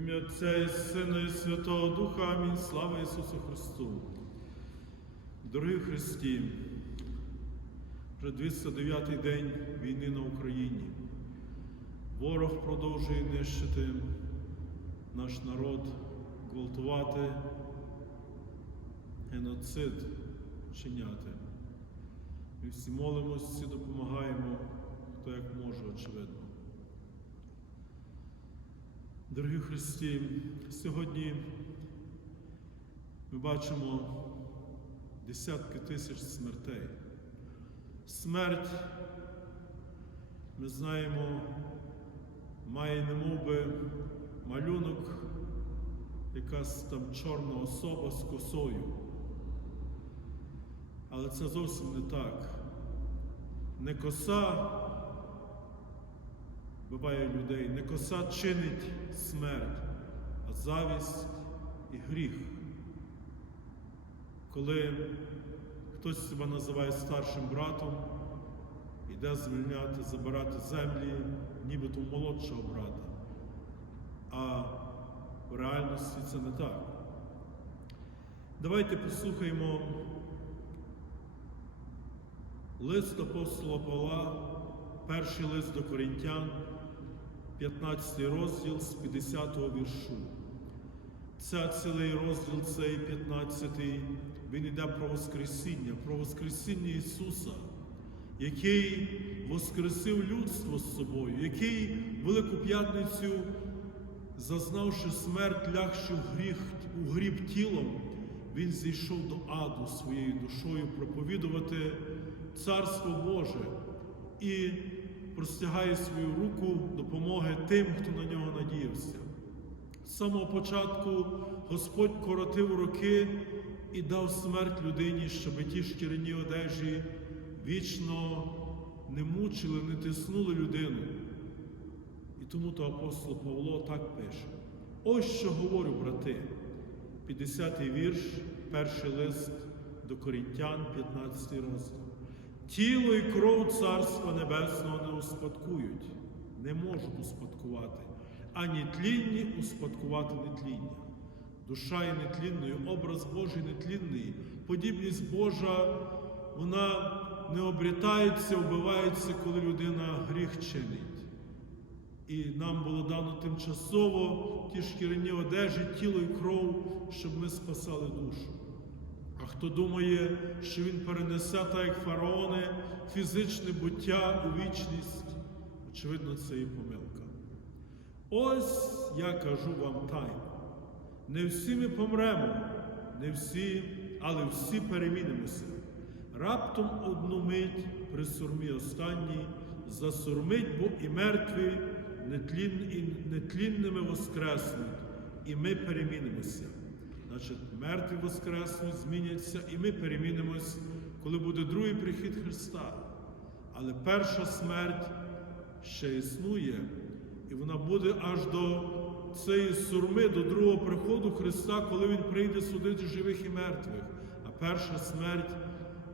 ім'я Отця і Сина і Святого Духа. Амінь. Слава Ісусу Христу. Дорогі Христі, вже 209-й день війни на Україні. Ворог продовжує нищити наш народ, гвалтувати, геноцид чиняти. Ми всі молимось, всі допомагаємо, хто як може, очевидно. Дорогі Христі, сьогодні ми бачимо десятки тисяч смертей. Смерть, ми знаємо, має немов би малюнок, якась там чорна особа з косою. Але це зовсім не так. Не коса буває людей, не коса чинить смерть, а завість і гріх. Коли хтось себе називає старшим братом, йде звільняти, забирати землі, нібито молодшого брата. А в реальності це не так. Давайте послухаємо лист апостола Павла, перший лист до Коринтян, 15 розділ з 50-го віршу. Це цілий розділ, цей 15-й, він йде про Воскресіння, про Воскресіння Ісуса, який воскресив людство з собою, який Велику П'ятницю, зазнавши смерть, лягши гріх, у гріб тілом, Він зійшов до аду своєю душою проповідувати Царство Боже і простягає свою руку допомоги тим, хто на нього надіявся. З самого початку Господь коротив роки і дав смерть людині, щоб ті шкіряні одежі вічно не мучили, не тиснули людину. І тому то апостол Павло так пише: ось що говорю, брати, 50-й вірш, перший лист до Корінтян, 15 розділ. Тіло і кров Царства Небесного не успадкують, не можуть успадкувати, ані тлінні успадкувати нетління. Душа є нетлінною, образ Божий нетлінний, подібність Божа, вона не обрітається, вбивається, коли людина гріх чинить. І нам було дано тимчасово ті шкіряні одежі, тіло і кров, щоб ми спасали душу. Хто думає, що він перенесе, так як фараони, фізичне буття у вічність, очевидно, це і помилка. Ось я кажу вам тайну. Не всі ми помремо, не всі, але всі перемінимося. Раптом одну мить при сурмі останній засурмить, бо і мертві нетлін, і нетлінними воскреснуть, і ми перемінимося. Значить, мертві воскреснуть, зміняться, і ми перемінимось, коли буде другий прихід Христа. Але перша смерть ще існує, і вона буде аж до цієї сурми, до другого приходу Христа, коли Він прийде судити живих і мертвих. А перша смерть,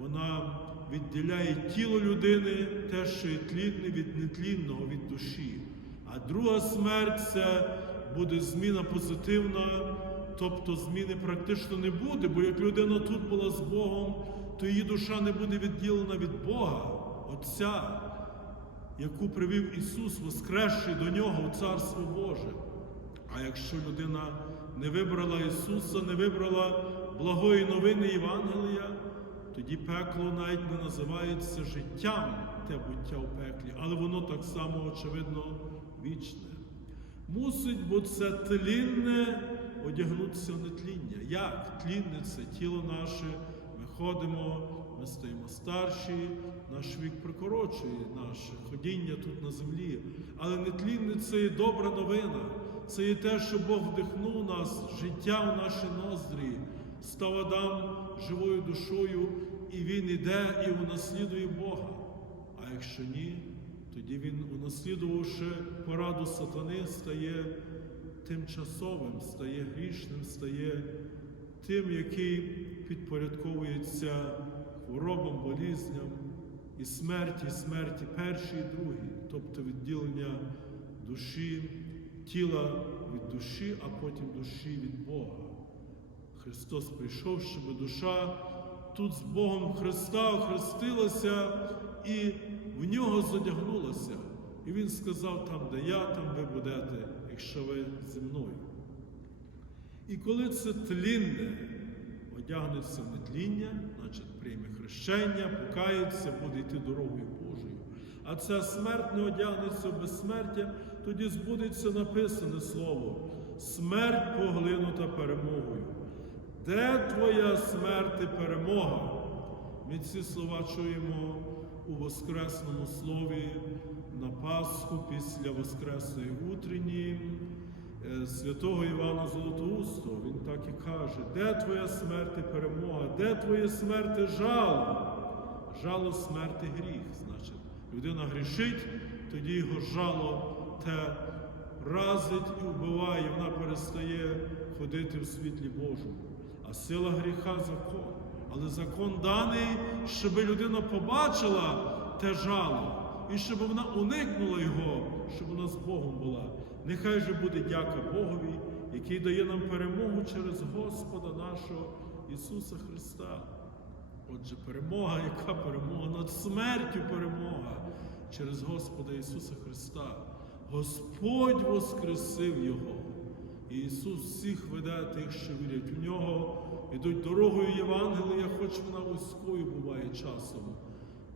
вона відділяє тіло людини, те, що є тлінне від нетлінного, від душі. А друга смерть це буде зміна позитивна. Тобто зміни практично не буде, бо як людина тут була з Богом, то її душа не буде відділена від Бога, Отця, яку привів Ісус, воскресший до нього у Царство Боже. А якщо людина не вибрала Ісуса, не вибрала благої новини Євангелія, тоді пекло навіть не називається життям те буття у пеклі, але воно так само, очевидно, вічне. Мусить, бо це тлінне одягнутися в нетління. Як? Тлінне це тіло наше, ми ходимо, ми стаємо старші, наш вік прикорочує наше ходіння тут на землі. Але нетлінне це є добра новина. Це є те, що Бог вдихнув нас, життя в наші ноздрі, став Адам живою душою, і він іде і унаслідує Бога. А якщо ні, тоді він, унаслідувавши пораду сатани, стає тимчасовим, стає грішним, стає тим, який підпорядковується хворобам, болізням і смерті, смерті першій і другій, тобто відділення душі, тіла від душі, а потім душі від Бога. Христос прийшов, щоб душа тут з Богом Христа охрестилася і в нього задягнулася. І Він сказав, там, де я, там ви будете, якщо ви зі мною. І коли це тлінне одягнеться в нетління, значить прийме хрещення, покається, буде йти дорогою Божою. А ця смерть не одягнеться в безсмертя, тоді збудеться написане слово смерть поглинута перемогою. Де твоя смерть і перемога? Ми ці слова чуємо у Воскресному слові на Пасху після Воскресної утренні е, святого Івана Золотоустого. Він так і каже: де твоя смерть перемога, де твоє смерть жало? Жало смерти гріх. Значить, людина грішить, тоді його жало те разить і вбиває, вона перестає ходити в світлі Божому. А сила гріха закон. Але закон даний, щоб людина побачила те жало, і щоб вона уникнула його, щоб вона з Богом була. Нехай же буде дяка Богові, який дає нам перемогу через Господа нашого Ісуса Христа. Отже, перемога, яка перемога? Над смертю перемога через Господа Ісуса Христа. Господь воскресив Його. І Ісус всіх веде тих, що вірять в нього, ідуть дорогою Євангелія, хоч вона вузькою буває часом.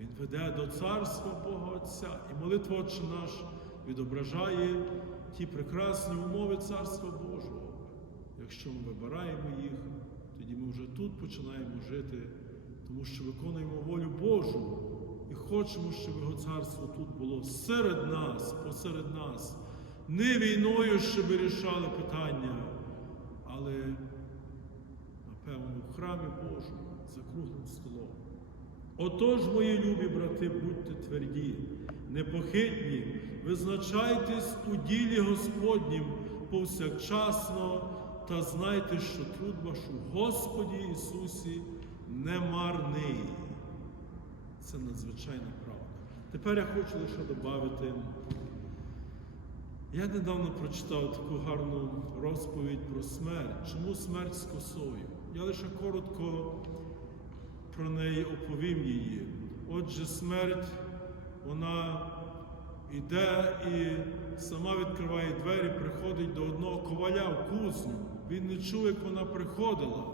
Він веде до царства Бога Отця. І молитва Отче наш відображає ті прекрасні умови Царства Божого. Якщо ми вибираємо їх, тоді ми вже тут починаємо жити, тому що виконуємо волю Божу і хочемо, щоб його царство тут було серед нас, посеред нас. Не війною, щоб рішали питання, але, напевно, в храмі Божому за круглим столом. Отож, мої любі брати, будьте тверді, непохитні, визначайтесь у ділі Господнім повсякчасно та знайте, що труд ваш у Господі Ісусі не марний. Це надзвичайна правда. Тепер я хочу лише додати. Я недавно прочитав таку гарну розповідь про смерть. Чому смерть з косою? Я лише коротко про неї оповім її. Отже, смерть, вона йде і сама відкриває двері, приходить до одного коваля в кузню. Він не чув, як вона приходила.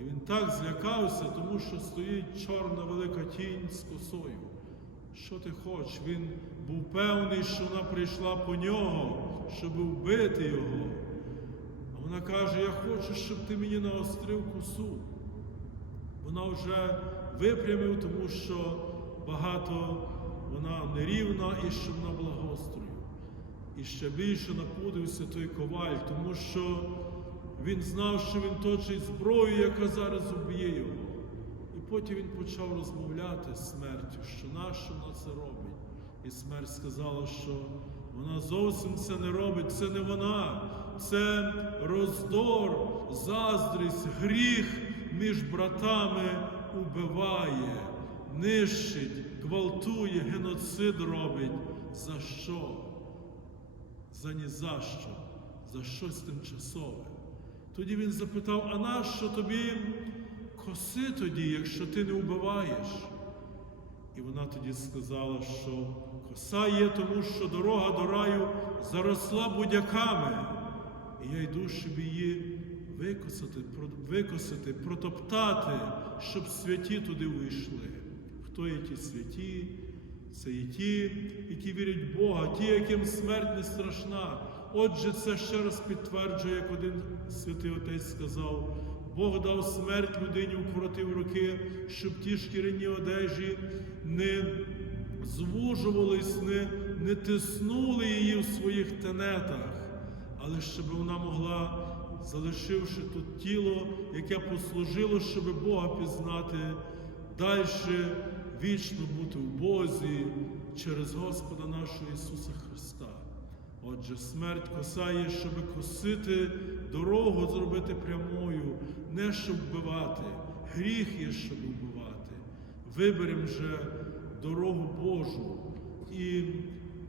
І він так злякався, тому що стоїть чорна велика тінь з косою. Що ти хочеш? Він був певний, що вона прийшла по нього, щоб вбити його. А вона каже: Я хочу, щоб ти мені наострив косу. Вона вже випрямив, тому що багато вона нерівна і що вона була гострою. І ще більше напудився той коваль, тому що він знав, що він точить зброю, яка зараз уб'є його. І потім він почав розмовляти з смертю, що нащо вона це робить. І смерть сказала, що вона зовсім це не робить, це не вона, це роздор, заздрість, гріх між братами убиває, нищить, гвалтує, геноцид робить. За що? За ні за що, за щось тимчасове. Тоді він запитав, а нащо тобі коси тоді, якщо ти не вбиваєш? І вона тоді сказала, що коса є, тому що дорога до раю заросла будяками. І я йду, щоб її викосити, викосити, протоптати, щоб святі туди увійшли. Хто є ті святі? Це і ті, які вірять в Бога, ті, яким смерть не страшна. Отже, це ще раз підтверджує, як один святий отець сказав, Бог дав смерть людині укоротив руки, щоб ті шкіряні одежі не звужувались, не, не тиснули її в своїх тенетах, але щоб вона могла, залишивши тут тіло, яке послужило, щоб Бога пізнати, далі вічно бути в Бозі через Господа нашого Ісуса Христа. Отже, смерть косає, щоб косити дорогу, зробити прямою, не щоб вбивати. Гріх є, щоб вбивати. Виберемо вже дорогу Божу і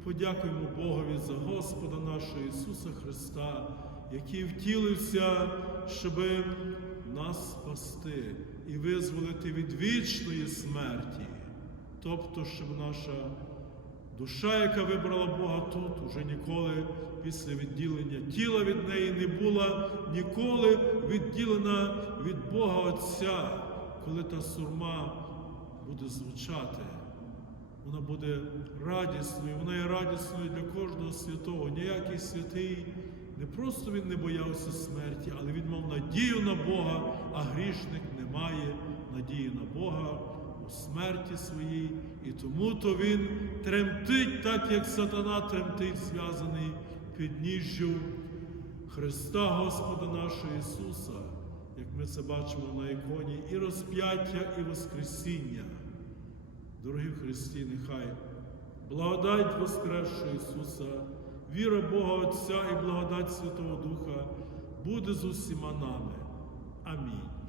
подякуємо Богові за Господа нашого Ісуса Христа, який втілився, щоби нас спасти і визволити від вічної смерті. Тобто, щоб наша душа, яка вибрала Бога тут, уже ніколи після відділення тіла від неї не була ніколи відділена від Бога Отця, коли та сурма буде звучати. Вона буде радісною, вона є радісною для кожного святого. Ніякий святий просто він не боявся смерті, але він мав надію на Бога, а грішник не має надії на Бога у смерті своїй. І тому то він тремтить, так як сатана тремтить, зв'язаний під ніжжю Христа Господа нашого Ісуса, як ми це бачимо на іконі, і розп'яття, і Воскресіння. Дорогі Христі, нехай благодать Воскресшого Ісуса, віра Бога Отця і благодать Святого Духа буде з усіма нами. Амінь.